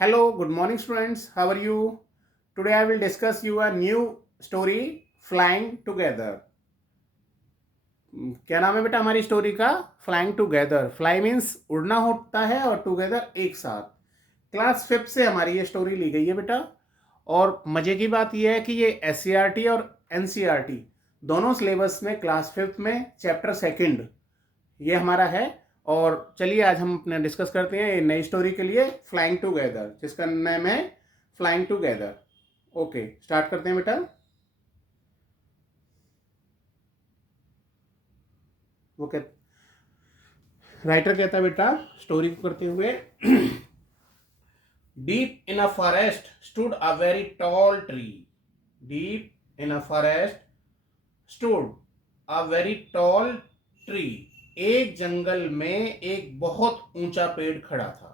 Hello, good morning, students. How are you? Today I will discuss you a new story, Flying Together. क्या नाम है बेटा हमारी story का? Flying together. फ्लाई मीन्स उड़ना होता है और टुगेदर एक साथ. क्लास फिफ्थ से हमारी ये स्टोरी ली गई है बेटा. और मजे की बात यह है कि ये SCRT और NCRT दोनों सिलेबस में क्लास फिफ्थ में चैप्टर सेकंड ये हमारा है. और चलिए आज हम अपने डिस्कस करते हैं नई स्टोरी के लिए, फ्लाइंग टुगेदर, जिसका नाम है फ्लाइंग टुगेदर. ओके, स्टार्ट करते हैं बेटा. वो कह राइटर कहता है बेटा स्टोरी को करते हुए, deep in a forest stood a very tall tree. Deep in a forest stood a very tall tree. एक जंगल में एक बहुत ऊंचा पेड़ खड़ा था.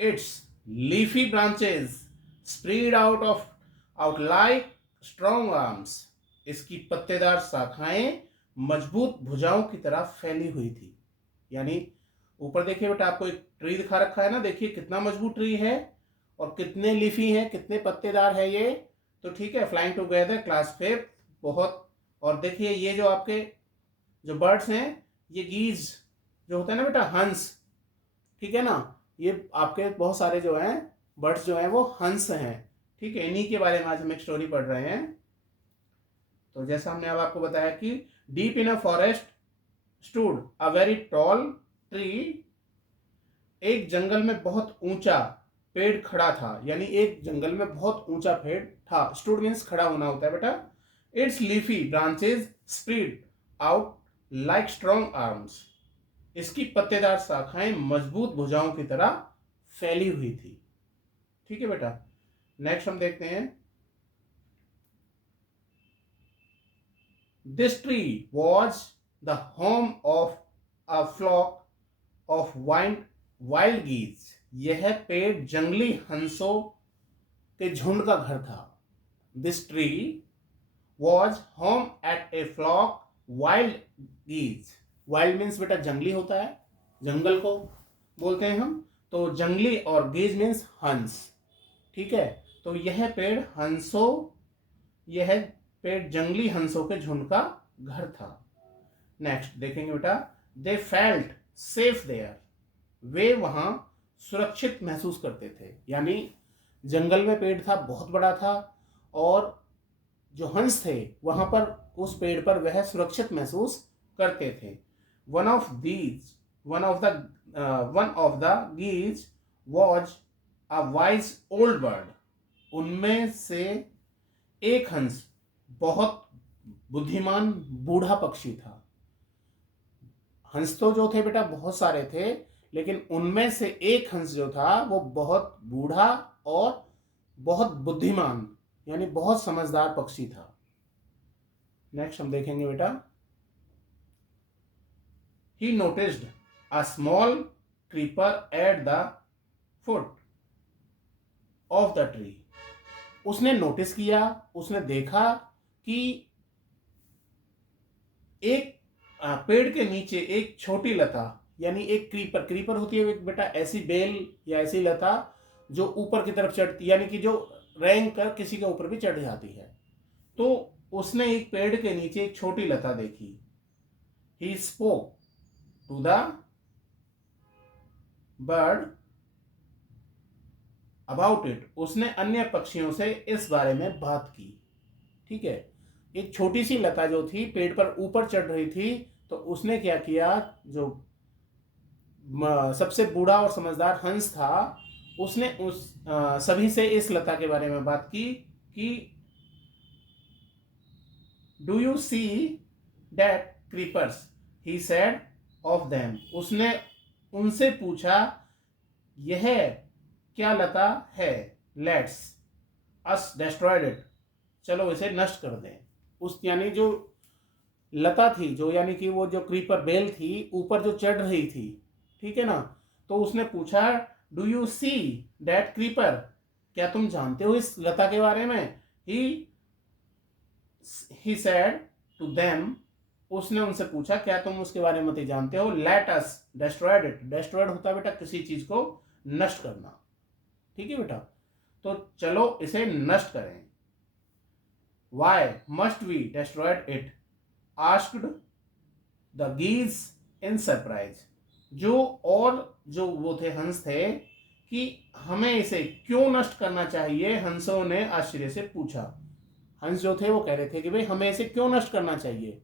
Its leafy branches spread out like strong arms. इसकी पत्तेदार शाखाएं मजबूत भुजाओं की तरह फैली हुई थी. यानी ऊपर देखिए बेटा, आपको एक ट्री दिखा रखा है ना, देखिए कितना मजबूत ट्री है और कितने लीफी है, कितने पत्तेदार है ये. तो ठीक है, फ्लाइंग टुगेदर क्लास फिफ्थ बहुत. और देखिए ये जो आपके जो बर्ड्स हैं, ये गीज जो होता है ना बेटा, हंस, ठीक है ना, ये आपके बहुत सारे जो हैं बर्ड्स जो हैं वो हंस हैं. ठीक है, इन्हीं के बारे में आज हम एक स्टोरी पढ़ रहे हैं. तो जैसा हमने अब आपको बताया कि deep in a forest stood a very tall tree. एक जंगल में बहुत ऊंचा पेड़ खड़ा था. यानी एक जंगल में बहुत ऊंचा पेड़ था. स्टूड मीन्स खड़ा होना होता है बेटा. It's leafy branches spread out like strong arms. इसकी पत्तेदार शाखाएं मजबूत भुजाओं की तरह फैली हुई थी. ठीक है बेटा, नेक्स्ट हम देखते हैं. This tree was the home of a flock of wild geese. यह पेड़ जंगली हंसों के झुंड का घर था. This tree was home at a flock wild geese. Wild means बेटा जंगली होता है, जंगल को बोलते हैं हम. तो जंगली और गीज मीन्स हंस. ठीक है, तो यह पेड़ जंगली हंसों के झुंड का घर था. नेक्स्ट देखेंगे बेटा. They felt safe there. वे वहां सुरक्षित महसूस करते थे. यानी जंगल में पेड़ था, बहुत बड़ा था, और जो हंस थे वहां पर उस पेड़ पर वह सुरक्षित महसूस करते थे. One of these one of the geese was a wise old bird. उनमें से एक हंस बहुत बुद्धिमान बूढ़ा पक्षी था. हंस तो जो थे बेटा बहुत सारे थे, लेकिन उनमें से एक हंस जो था वो बहुत बूढ़ा और बहुत बुद्धिमान, यानी बहुत समझदार पक्षी था. नेक्स्ट हम देखेंगे बेटा. ही noticed a small creeper at the foot of the tree. उसने नोटिस किया, उसने देखा कि एक पेड़ के नीचे एक छोटी लता, यानी एक क्रीपर. क्रीपर होती है एक बेटा ऐसी बेल या ऐसी लता जो ऊपर की तरफ चढ़ती, यानी कि जो रेंग कर किसी के ऊपर भी चढ़ जाती है. तो उसने एक पेड़ के नीचे एक छोटी लता देखी. He spoke to the bird about it. उसने अन्य पक्षियों से इस बारे में बात की. ठीक है, एक छोटी सी लता जो थी पेड़ पर ऊपर चढ़ रही थी, तो उसने क्या किया, जो सबसे बूढ़ा और समझदार हंस था, उसने उस सभी से इस लता के बारे में बात की कि do you see that creepers, he said of them. उसने उनसे पूछा यह क्या लता है, लेट्स अस डेस्ट्रॉयड इट. चलो इसे नष्ट कर दें. उस यानी जो लता थी, जो यानी कि वो जो क्रीपर बेल थी ऊपर जो चढ़ रही थी, ठीक है ना, तो उसने पूछा do you see that creeper, क्या तुम जानते हो इस लता के बारे में. He said to them. उसने उनसे पूछा क्या तुम उसके बारे में जानते हो. Let us destroyed it. Destroyed होता है बेटा किसी चीज को नष्ट करना. ठीक है बेटा, तो चलो इसे नष्ट करें। Why must we destroyed it, asked the geese in surprise. जो वो थे हंस थे कि हमें इसे क्यों नष्ट करना चाहिए, हंसों ने आश्चर्य से पूछा। हंस जो थे वो कह रहे थे कि भाई हमें इसे क्यों नष्ट करना चाहिए,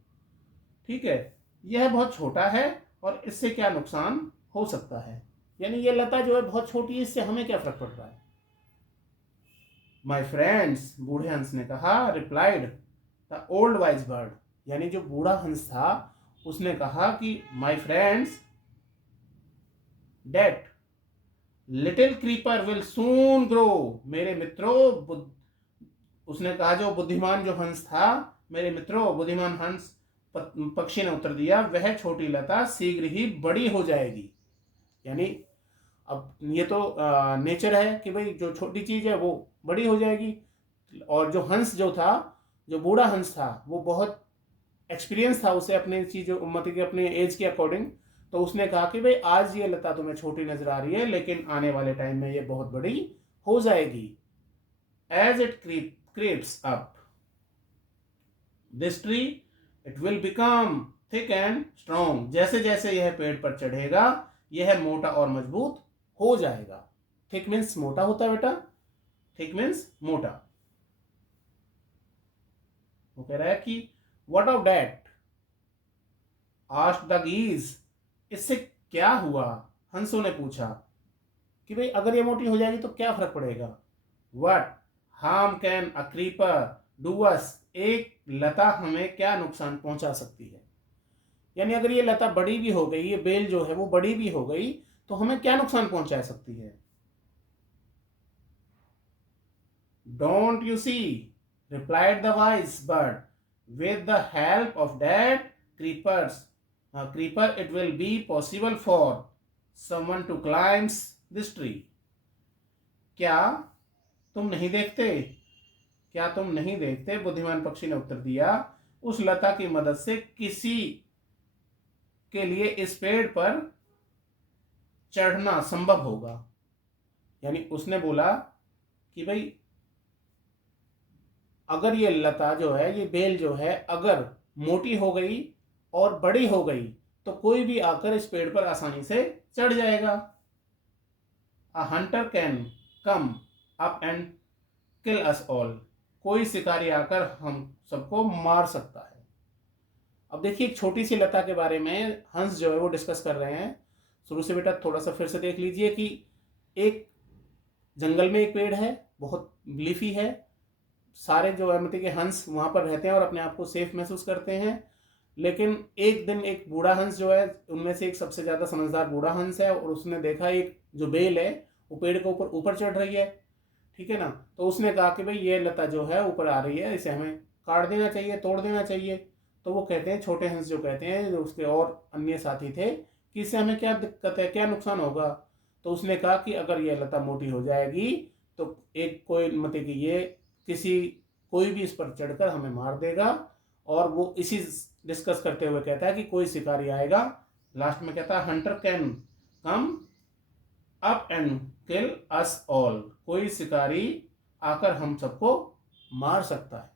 ठीक है, यह बहुत छोटा है और इससे क्या नुकसान हो सकता है, यानी ये लता जो है बहुत छोटी है, इससे हमें क्या फर्क पड़ रहा है। माई फ्रेंड्स, बूढ़े हंस ने कहा, replied the old wise bird, यानी जो बूढ़ा हंस था उसने कहा कि my friends, that little creeper will soon grow, मेरे मित्रों, उसने कहा जो बुद्धिमान जो हंस था, मेरे मित्रों, बुद्धिमान हंस पक्षी ने उत्तर दिया, वह छोटी लता शीघ्र ही बड़ी हो जाएगी। यानी अब ये तो नेचर है कि भाई जो छोटी चीज है वो बड़ी हो जाएगी। और जो हंस जो था, जो बूढ़ा हंस था, वो बहुत एक्सपीरियंस था उसे अपने चीजों, मतलब कि अपने एज के अकॉर्डिंग, तो उसने कहा कि भाई आज ये लता तुम्हें छोटी नजर आ रही है, लेकिन आने वाले टाइम में ये बहुत बड़ी हो जाएगी। As it creeps up this tree it will become thick and strong, जैसे जैसे यह पेड़ पर चढ़ेगा यह मोटा और मजबूत हो जाएगा। थिक मीन्स मोटा होता है बेटा, थिक मीन्स मोटा। वो कह रहा है कि what of that, asked the geese, इससे क्या हुआ, हंसों ने पूछा कि भाई अगर ये मोटी हो जाएगी तो क्या फर्क पड़ेगा। What harm can a creeper do us, एक लता हमें क्या नुकसान पहुंचा सकती है, यानी अगर ये लता बड़ी भी हो गई, ये बेल जो है वो बड़ी भी हो गई, तो हमें क्या नुकसान पहुंचा सकती है। Don't you see, replied the wise bird, with the help of that creeper it will be possible for someone to climb this tree, क्या तुम नहीं देखते, क्या तुम नहीं देखते, बुद्धिमान पक्षी ने उत्तर दिया, उस लता की मदद से किसी के लिए इस पेड़ पर चढ़ना संभव होगा। यानी उसने बोला कि भाई अगर ये लता जो है, ये बेल जो है, अगर मोटी हो गई और बड़ी हो गई तो कोई भी आकर इस पेड़ पर आसानी से चढ़ जाएगा। अ Hunter can come up and kill us all, कोई शिकारी आकर हम सबको मार सकता है। अब देखिए एक छोटी सी लता के बारे में हंस जो है वो डिस्कस कर रहे हैं। शुरू से बेटा थोड़ा सा फिर से देख लीजिए कि एक जंगल में एक पेड़ है, बहुत लीफी है, सारे जो है मतलब कि हंस वहां पर रहते हैं और अपने आप को सेफ महसूस करते हैं। लेकिन एक दिन एक बूढ़ा हंस जो है, उनमें से एक सबसे ज्यादा समझदार बूढ़ा हंस है, और उसने देखा एक जो बेल है वो पेड़ के ऊपर ऊपर चढ़ रही है, ठीक है ना, तो उसने कहा कि भाई ये लता जो है ऊपर आ रही है, इसे हमें काट देना चाहिए, तोड़ देना चाहिए। तो वो कहते हैं, छोटे हंस जो कहते हैं, जो उसके और अन्य साथी थे, कि इससे हमें क्या दिक्कत है, क्या नुकसान होगा। तो उसने कहा कि अगर ये लता मोटी हो जाएगी तो एक कोई मतलब कि ये किसी कोई भी इस पर चढ़कर हमें मार देगा। और वो इसी डिस्कस करते हुए कहता है कि कोई शिकारी आएगा, लास्ट में कहता है Hunter can come up and kill us all, कोई शिकारी आकर हम सबको मार सकता है।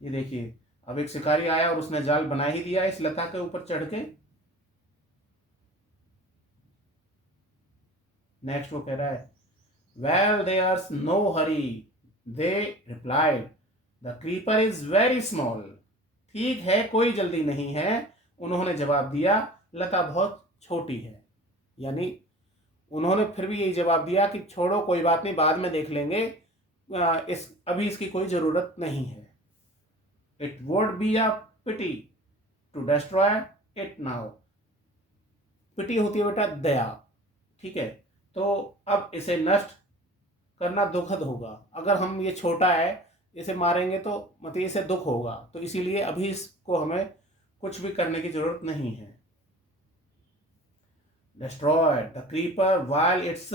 ये देखिए अब एक शिकारी आया और उसने जाल बना ही दिया इस लता के ऊपर चढ़ के। नेक्स्ट वो कह रहा है, well there's no hurry, they replied, the creeper is very small, ठीक है कोई जल्दी नहीं है, उन्होंने जवाब दिया, लता बहुत छोटी है। यानी उन्होंने फिर भी यही जवाब दिया कि छोड़ो कोई बात नहीं, बाद में देख लेंगे, अभी इसकी कोई जरूरत नहीं है। It would be a pity to destroy it now, pity होती है बेटा दया, ठीक है, तो अब इसे नष्ट करना दुखद होगा, अगर हम ये छोटा है इसे मारेंगे तो मतलब इसे दुख होगा, तो इसीलिए अभी इसको हमें कुछ भी करने की जरूरत नहीं है। Destroyed the creeper while it's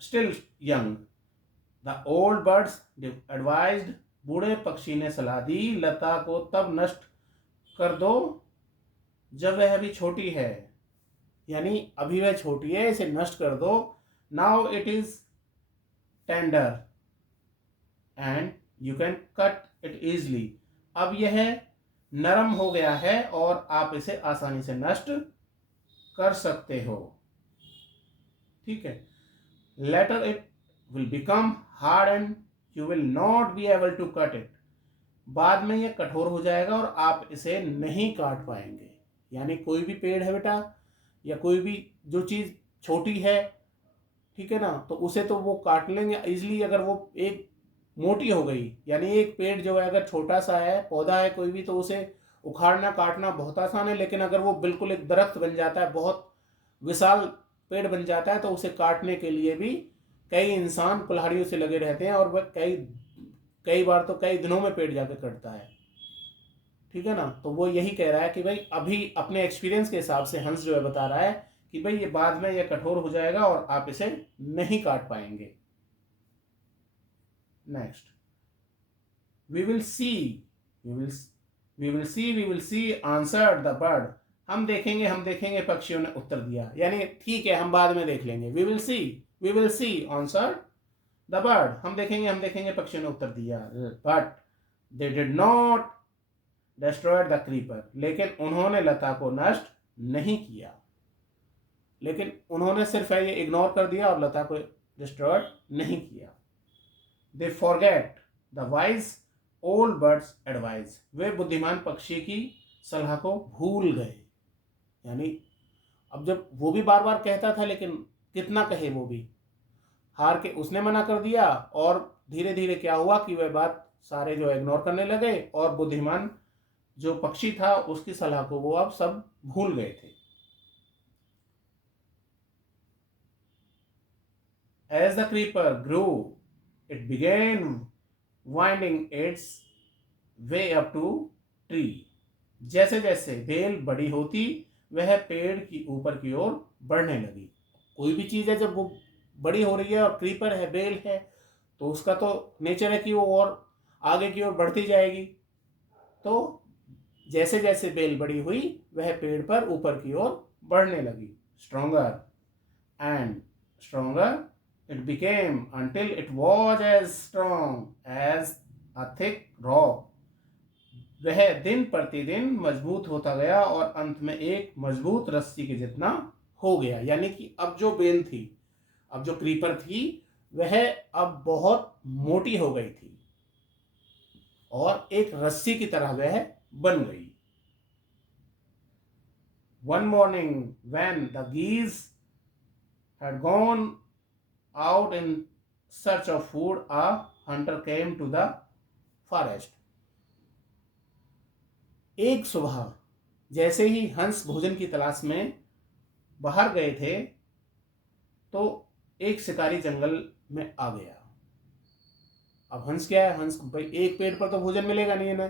still young, the old birds advised, बूढ़े पक्षी ने सलाह दी, लता को तब नष्ट कर दो जब वह अभी छोटी है। यानी अभी वह छोटी है, इसे नष्ट कर दो। Now it is tender and you can cut it easily. अब यह नरम हो गया है और आप इसे आसानी से नष्ट कर सकते हो। ठीक है। Later it will become hard and you will not be able to cut it. बाद में यह कठोर हो जाएगा और आप इसे नहीं काट पाएंगे। यानी कोई भी पेड़ है बेटा, या कोई भी जो चीज छोटी है, ठीक है ना, तो उसे तो वो काट लेंगे इजिली। अगर वो एक मोटी हो गई, यानी एक पेड़ जो है अगर छोटा सा है, पौधा है कोई भी, तो उसे उखाड़ना काटना बहुत आसान है। लेकिन अगर वो बिल्कुल एक दरख्त बन जाता है, बहुत विशाल पेड़ बन जाता है, तो उसे काटने के लिए भी कई इंसान कुल्हाड़ियों से लगे रहते हैं और वह कई कई बार तो कई दिनों में पेड़ जाके कटता है। ठीक है ना। तो वो यही कह रहा है कि भाई अभी अपने एक्सपीरियंस के हिसाब से हंस जो है बता रहा है कि भाई ये बाद में ये कठोर हो जाएगा और आप इसे नहीं काट पाएंगे। Next, we will see, we will see answered the bird. हम देखेंगे पक्षियों ने उत्तर दिया। यानी ठीक है, हम बाद में देख लेंगे। We will see answered the bird. हम देखेंगे पक्षियों ने उत्तर दिया। But they did not destroyed the creeper. लेकिन उन्होंने लता को नष्ट नहीं किया। लेकिन उन्होंने सिर्फ ये इग्नोर कर दिया और लता को डिस्ट्रॉयड नहीं किया। They forget the wise old birds advice. वे बुद्धिमान पक्षी की सलाह को भूल गए। यानी अब जब वो भी बार बार कहता था, लेकिन कितना कहे, वो भी हार के उसने मना कर दिया। और धीरे धीरे क्या हुआ कि वह बात सारे जो इग्नोर करने लगे और बुद्धिमान जो पक्षी था उसकी सलाह को वो अब सब भूल गए थे। As the creeper grew, it began winding its way up to tree. जैसे जैसे बेल बड़ी होती, वह पेड़ की ऊपर की ओर बढ़ने लगी। कोई भी चीज है जब वो बड़ी हो रही है, और क्रीपर है, बेल है, तो उसका तो नेचर है कि वो और आगे की ओर बढ़ती जाएगी। तो जैसे जैसे बेल बड़ी हुई, वह पेड़ पर ऊपर की ओर बढ़ने लगी। Stronger and stronger it became until it was as strong as a thick rock. वह दिन प्रतिदिन मजबूत होता गया और अंत में एक मजबूत रस्सी के जितना हो गया। यानी कि अब जो बेल थी, अब जो क्रीपर थी, वह अब बहुत मोटी हो गई थी और एक रस्सी की तरह वह बन गई। One morning when the geese had gone out in search of food, a hunter came to the forest. एक सुबह जैसे ही हंस भोजन की तलाश में बाहर गए थे, तो एक शिकारी जंगल में आ गया। अब हंस क्या है, हंस भाई एक पेड़ पर तो भोजन मिलेगा नहीं है,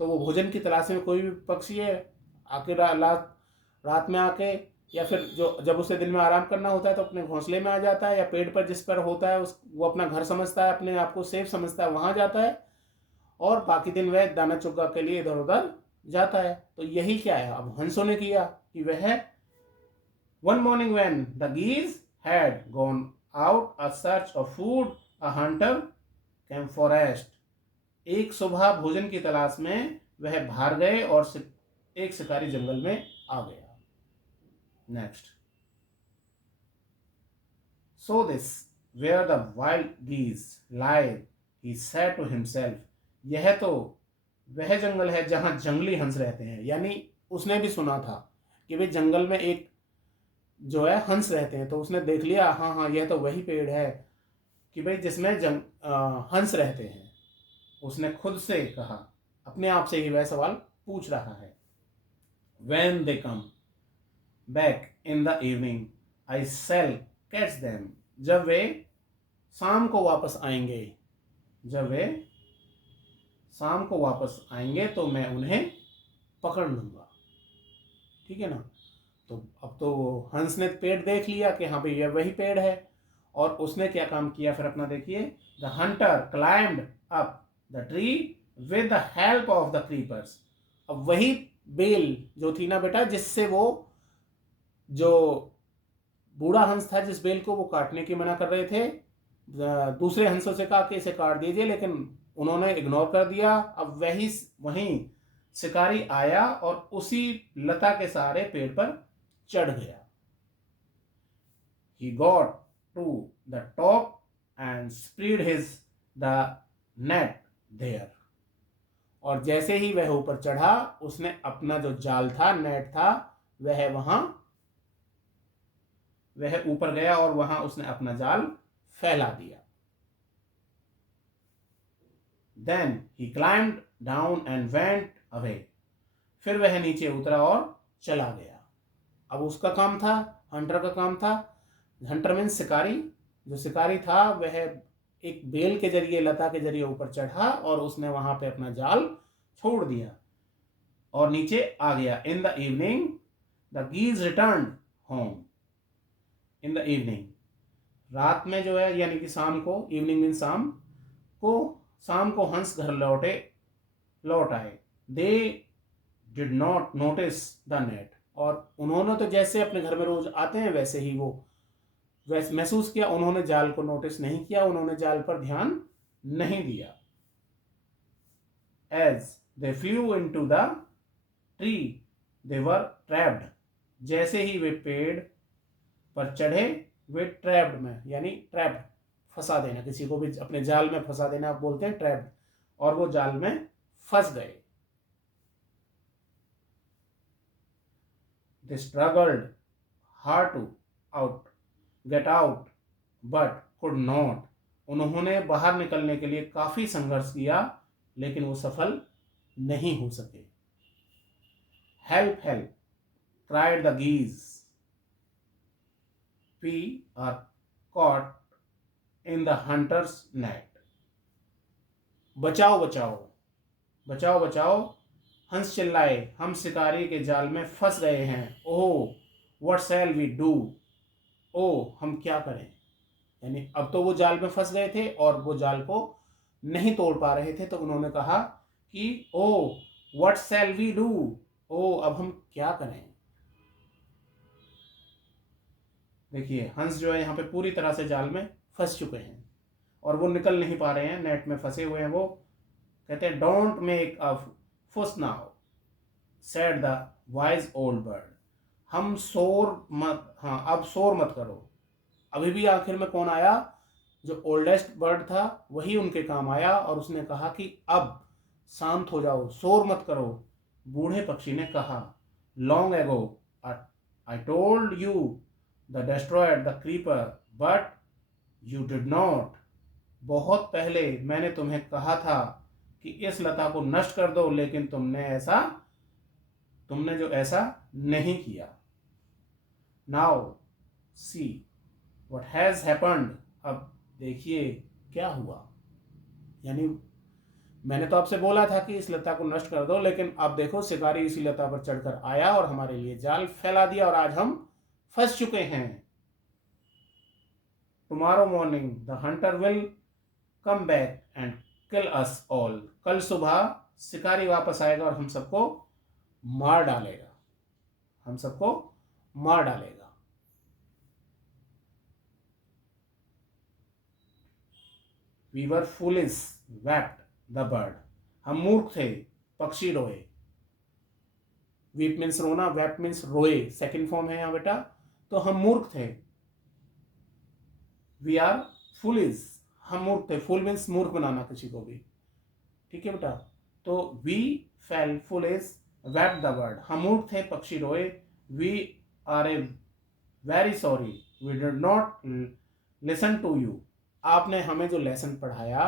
तो वो भोजन की तलाश में कोई भी पक्षी है आके रात में आके, या फिर जो जब उसे दिन में आराम करना होता है तो अपने घोंसले में आ जाता है, या पेड़ पर जिस पर होता है वो अपना घर समझता है, अपने आप को सेफ समझता है, वहां जाता है, और बाकी दिन वह दाना चुग्गा के लिए इधर उधर जाता है। तो यही क्या है अब हंसों ने किया कि वह one morning when the geese had gone out a search of food, a hunter came forest. एक सुबह भोजन की तलाश में वह बाहर गए और एक शिकारी जंगल में आ गया। Next. So this where the wild geese lie, he said to himself. यह तो वह जंगल है जहां जंगली हंस रहते हैं। यानी उसने भी सुना था कि वे जंगल में एक जो है हंस रहते हैं, तो उसने देख लिया, हाँ हाँ यह तो वही पेड़ है कि भाई जिसमें हंस रहते हैं। उसने खुद से कहा, अपने आप से ही वह सवाल पूछ रहा है। When they come back in the evening, I shall catch them. जब वे शाम को वापस आएंगे, तो मैं उन्हें पकड़ लूंगा। ठीक है ना। तो अब तो हंस ने पेड़ देख लिया कि हाँ भाई यह वही पेड़ है, और उसने क्या काम किया फिर अपना देखिए। The Hunter climbed up the tree with the help of the creepers. अब वही बेल जो थी ना बेटा, जिससे वो जो बूढ़ा हंस था जिस बेल को वो काटने की मना कर रहे थे, दूसरे हंसों से कहा कि इसे काट दीजिए, लेकिन उन्होंने इग्नोर कर दिया। अब वहीं शिकारी आया और उसी लता के सहारे पेड़ पर चढ़ गया। He got to the top and spread his the net there. और जैसे ही वह ऊपर चढ़ा, उसने अपना जो जाल था, नेट था, वह ऊपर गया और वहां उसने अपना जाल फैला दिया। Then he climbed down and went away. फिर वह नीचे उतरा और चला गया। अब उसका काम था, हंटर का काम था, हंटर मीन्स शिकारी, जो शिकारी था वह एक बेल के जरिए, लता के जरिए ऊपर चढ़ा और उसने वहां पे अपना जाल छोड़ दिया और नीचे आ गया। In the evening the geese return home. In the evening, रात में जो है, यानी कि शाम को, इवनिंग मीन शाम को हंस घर लौट आए। दे did not notice the net. और उन्होंने तो जैसे अपने घर में रोज आते हैं वैसे ही वो महसूस किया, उन्होंने जाल को नोटिस नहीं किया, उन्होंने जाल पर ध्यान नहीं दिया। As they flew into the tree they were trapped. जैसे ही वे पेड़ पर चढ़े, वे ट्रैप्ड में, यानी ट्रैप्ड फंसा देना, किसी को भी अपने जाल में फंसा देना आप बोलते हैं ट्रैप्ड, और वो जाल में फंस गए। They struggled hard to get out but could not. उन्होंने बाहर निकलने के लिए काफी संघर्ष किया, लेकिन वो सफल नहीं हो सके। Help, help, cried the geese. We are caught in the hunter's net. बचाओ बचाओ, बचाओ बचाओ, हंस चिल्लाए, हम शिकारी के जाल में फंस गए हैं। Oh what shall we do. ओ हम क्या करें। यानी अब तो वो जाल में फंस गए थे और वो जाल को नहीं तोड़ पा रहे थे, तो उन्होंने कहा कि oh what shall we do, ओ अब हम क्या करें। देखिए हंस जो है यहाँ पे पूरी तरह से जाल में फंस चुके हैं और वो निकल नहीं पा रहे हैं, नेट में फंसे हुए हैं। वो कहते हैं डोंट मेक अ फुस now said the wise old bird. हम शोर मत, हाँ अब शोर मत करो। अभी भी आखिर में कौन आया, जो ओल्डेस्ट बर्ड था वही उनके काम आया और उसने कहा कि अब शांत हो जाओ, शोर मत करो। बूढ़े पक्षी ने कहा long ago I told you the destroyed the creeper but you did not. बहुत पहले मैंने तुम्हें कहा था कि इस लता को नष्ट कर दो, लेकिन तुमने जो ऐसा नहीं किया। Now see what has happened. अब देखिए क्या हुआ। यानी मैंने तो आपसे बोला था कि इस लता को नष्ट कर दो, लेकिन अब देखो शिकारी इसी लता पर चढ़कर आया और हमारे लिए जाल फैला दिया और आज हम फंस चुके हैं। Tomorrow morning the Hunter will come back and kill us all. कल सुबह शिकारी वापस आएगा और हम सबको मार डालेगा, हम सबको मार डालेगा। We were foolish, wept the bird. हम मूर्ख थे, पक्षी रोए। वीप मीन्स रोना, वेप मीन्स रोए, सेकंड फॉर्म है यहाँ बेटा। तो हम मूर्ख थे। वी आर फूलिश, हम मूर्ख थे। फूल मीन्स मूर्ख बनाना किसी को भी, ठीक है बेटा। तो we fell foolish wept the bird, हम मूर्ख थे, पक्षी रोए। We are a very sorry we did not listen to you. आपने हमें जो लेसन पढ़ाया,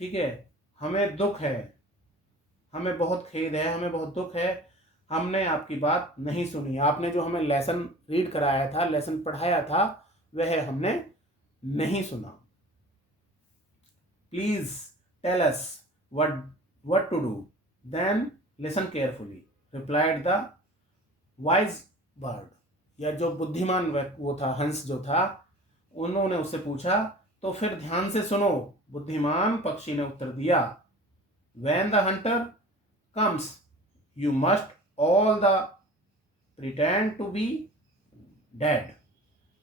ठीक है, हमें दुख है, हमें बहुत खेद है, हमें बहुत दुख है, हमने आपकी बात नहीं सुनी। आपने जो हमें लेसन रीड कराया था, लेसन पढ़ाया था, वह हमने नहीं सुना। Please tell us what to do, then listen carefully, replied the wise bird. या जो बुद्धिमान वो था, हंस जो था, उन्होंने उससे पूछा तो फिर ध्यान से सुनो। बुद्धिमान पक्षी ने उत्तर दिया when the hunter comes you must all the pretend to be dead.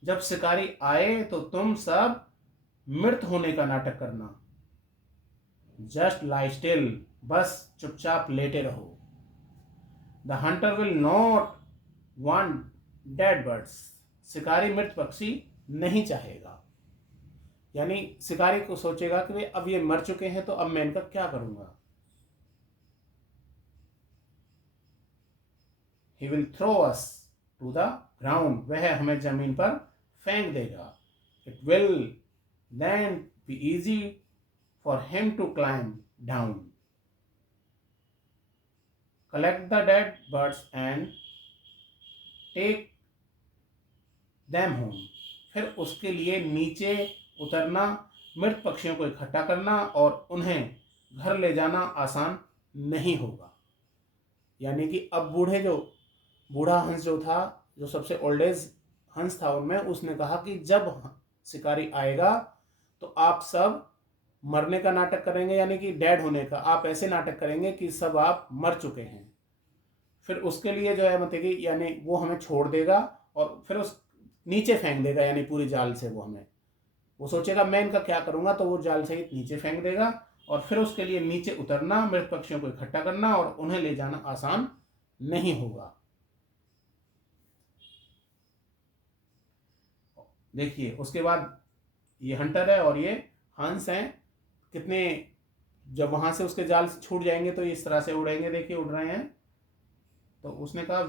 जब शिकारी आए तो तुम सब मृत होने का नाटक करना. Just lie still. बस चुपचाप लेटे रहो. The hunter will not want dead birds. शिकारी मृत पक्षी नहीं चाहेगा. यानी शिकारी को सोचेगा कि वे अब ये मर चुके हैं तो अब मैं इनका क्या करूंगा. He will throw us to the ground. वह हमें जमीन पर फेंक देगा. It will then be easy for him to climb down. Collect the dead birds and take them home. फिर उसके लिए नीचे उतरना, मृत पक्षियों को इकट्ठा करना और उन्हें घर ले जाना आसान नहीं होगा. यानी कि अब बूढ़ा हंस जो था, जो सबसे ओल्ड एज हंस था उनमें, उसने कहा कि जब शिकारी आएगा तो आप सब मरने का नाटक करेंगे, यानी कि डेड होने का. आप ऐसे नाटक करेंगे कि सब आप मर चुके हैं. फिर उसके लिए जो है मतलब कि यानी वो हमें छोड़ देगा और फिर उस नीचे फेंक देगा, यानी पूरी जाल से वो सोचेगा मैं इनका क्या करूंगा, तो वो जाल से नीचे फेंक देगा. और फिर उसके लिए नीचे उतरना, मृत पक्षियों को इकट्ठा करना और उन्हें ले जाना आसान नहीं होगा. देखिए उसके बाद ये हंटर है और ये हंस हैं. कितने जब वहां से उसके जाल से छूट जाएंगे तो इस तरह से उड़ेंगे. देखिए उड़ रहे हैं. तो उसने कहा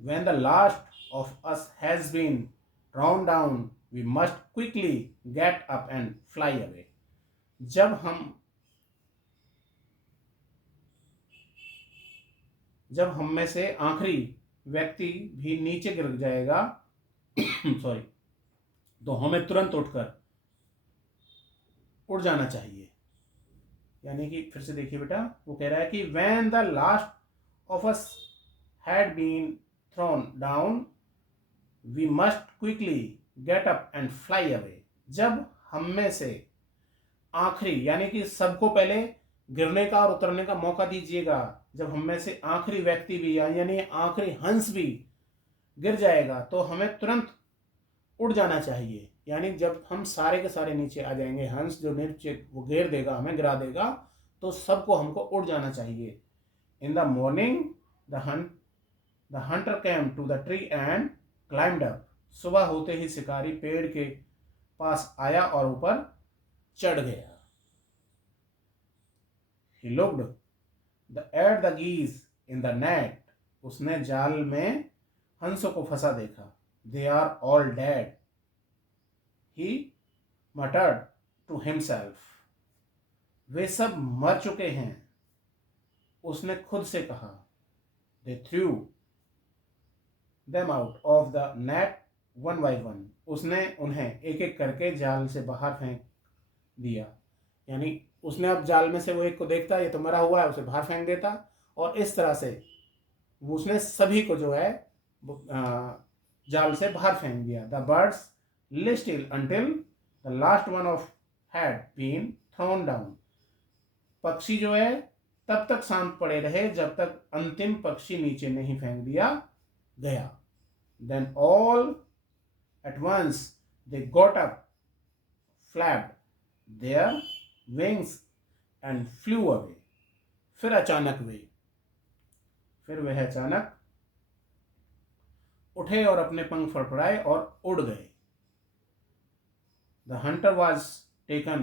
when the last of us has been drawn down, we must quickly get up and fly away. जब हम में से आखिरी व्यक्ति भी नीचे गिर जाएगा सॉरी, तो हमें तुरंत उठकर उड़ जाना चाहिए. यानी कि फिर से देखिए बेटा, वो कह रहा है कि when the last of us had been thrown down, we must quickly get up and fly away. जब हम में से आखिरी, यानी कि सबको पहले गिरने का और उतरने का मौका दीजिएगा. जब हम में से आखिरी व्यक्ति भी यानी आखिरी हंस भी गिर जाएगा तो हमें तुरंत उड़ जाना चाहिए. यानी जब हम सारे के सारे नीचे आ जाएंगे, हंस जो नीचे वो घेर देगा, हमें गिरा देगा, तो सबको हमको उड़ जाना चाहिए. In the morning the hunter came to the tree and climbed up. सुबह होते ही शिकारी पेड़ के पास आया और ऊपर चढ़ गया. He looked at the geese in the net. उसने जाल में हंसों को फंसा देखा. They are all dead. He muttered to himself. वे सब मर चुके हैं, उसने खुद से कहा. They threw them out of the net one by one. उसने उन्हें एक एक करके जाल से बाहर फेंक दिया. यानी उसने अब जाल में से वो एक को देखता ये तो मरा हुआ है, उसे बाहर फेंक देता और इस तरह से उसने सभी को जो है जाल से बाहर फेंक दिया. The birds lay still until the last one of had been thrown down. पक्षी जो है तब तक शांत पड़े रहे जब तक अंतिम पक्षी नीचे नहीं फेंक दिया गया. Then all at once they got up, flapped their wings and flew away. फिर वह अचानक उठे और अपने पंख फड़फड़ाए और उड़ गए. The hunter was taken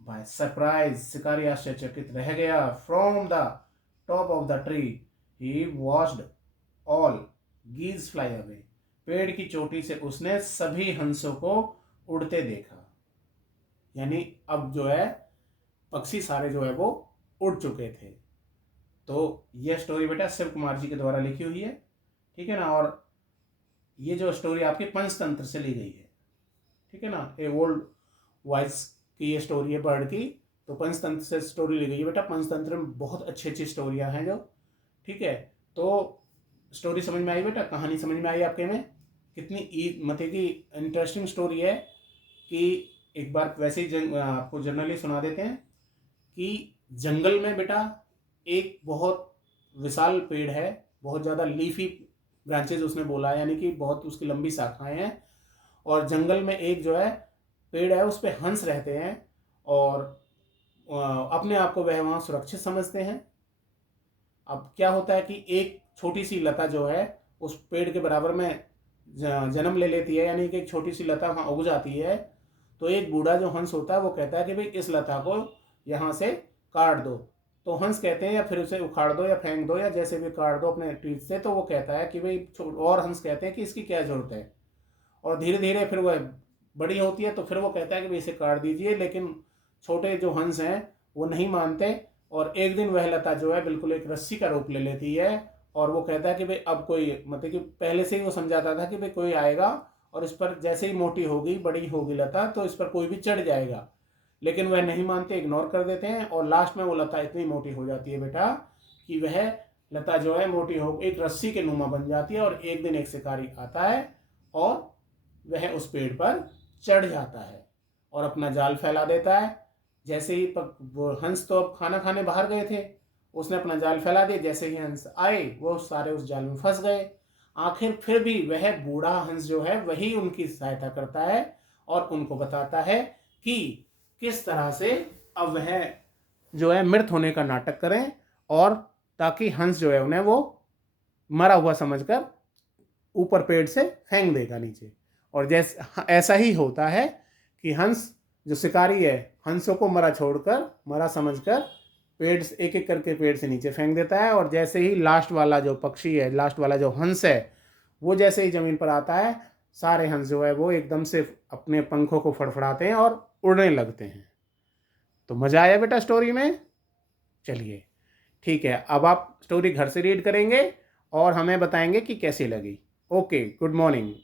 by surprise. शिकारी आश्चर्यचकित रह गया. From the top of the tree he watched all geese fly away. पेड़ की चोटी से उसने सभी हंसों को उड़ते देखा. यानी अब जो है पक्षी सारे जो है वो उड़ चुके थे. तो यह स्टोरी बेटा शिव कुमार जी के द्वारा लिखी हुई है. ठीक है ना. और ये जो स्टोरी आपके पंचतंत्र से ली गई है. ठीक है ना. ए ओल्ड वॉइस की ये स्टोरी है बर्ड की. तो पंचतंत्र से स्टोरी ली गई है बेटा. पंचतंत्र में बहुत अच्छी अच्छी स्टोरियाँ हैं जो. ठीक है. तो स्टोरी समझ में आई बेटा, कहानी समझ में आई आपके में. कितनी मतलब कि इंटरेस्टिंग स्टोरी है कि एक बार वैसे ही आपको जनरली सुना देते हैं कि जंगल में बेटा एक बहुत विशाल पेड़ है, बहुत ज़्यादा लीफी ब्रांचेज उसने बोला, यानी कि बहुत उसकी लंबी शाखाएं हैं, और जंगल में एक जो है पेड़ है उस पर हंस रहते हैं, और अपने आप को वह वहाँ सुरक्षित समझते हैं। अब क्या होता है कि एक छोटी सी लता जो है उस पेड़ के बराबर में जन्म ले लेती है, यानी कि एक छोटी सी लता वहाँ उग जाती है। तो एक बूढ़ा जो हंस होता है वो कहता है कि भाई इस लता को यहाँ से काट दो। तो हंस कहते हैं या फिर उसे उखाड़ दो या फेंक दो या जैसे भी काट दो अपने टीथ से। तो वो कहता है कि भाई, और हंस कहते हैं कि इसकी क्या जरूरत है। और धीरे धीरे फिर वह बड़ी होती है, तो फिर वो कहता है कि भाई इसे काट दीजिए, लेकिन छोटे जो हंस हैं वो नहीं मानते, और एक दिन वह लता जो है बिल्कुल एक रस्सी का रूप ले लेती है। और वो कहता है कि भाई अब कोई, मतलब कि पहले से ही वो समझाता था कि भाई कोई आएगा और इस पर जैसे ही मोटी होगी, बड़ी होगी लता, तो इस पर कोई भी चढ़ जाएगा। लेकिन वह नहीं मानते, इग्नोर कर देते हैं, और लास्ट में वो लता इतनी मोटी हो जाती है बेटा कि वह लता जो है मोटी हो एक रस्सी के नुमा बन जाती है। और एक दिन एक शिकारी आता है और वह उस पेड़ पर चढ़ जाता है और अपना जाल फैला देता है। जैसे ही वो हंस तो अब खाना खाने बाहर गए थे, उसने अपना जाल फैला दिया। जैसे ही हंस आए वो सारे उस जाल में फंस गए। आखिर फिर भी वह बूढ़ा हंस जो है वही उनकी सहायता करता है और उनको बताता है कि किस तरह से अब वह जो है मृत होने का नाटक करें, और ताकि हंस जो है उन्हें वो मरा हुआ समझकर ऊपर पेड़ से फेंक देगा नीचे। और जैसे ऐसा ही होता है कि हंस जो शिकारी है हंसों को मरा छोड़कर, मरा समझकर पेड़ से एक एक करके पेड़ से नीचे फेंक देता है। और जैसे ही लास्ट वाला जो पक्षी है, लास्ट वाला जो हंस है, वो जैसे ही जमीन पर आता है, सारे हंस जो है वो एकदम से अपने पंखों को फड़फड़ाते हैं और उड़ने लगते हैं। तो मज़ा आया बेटा स्टोरी में? चलिए ठीक है, अब आप स्टोरी घर से रीड करेंगे और हमें बताएंगे कि कैसी लगी। Okay, good morning.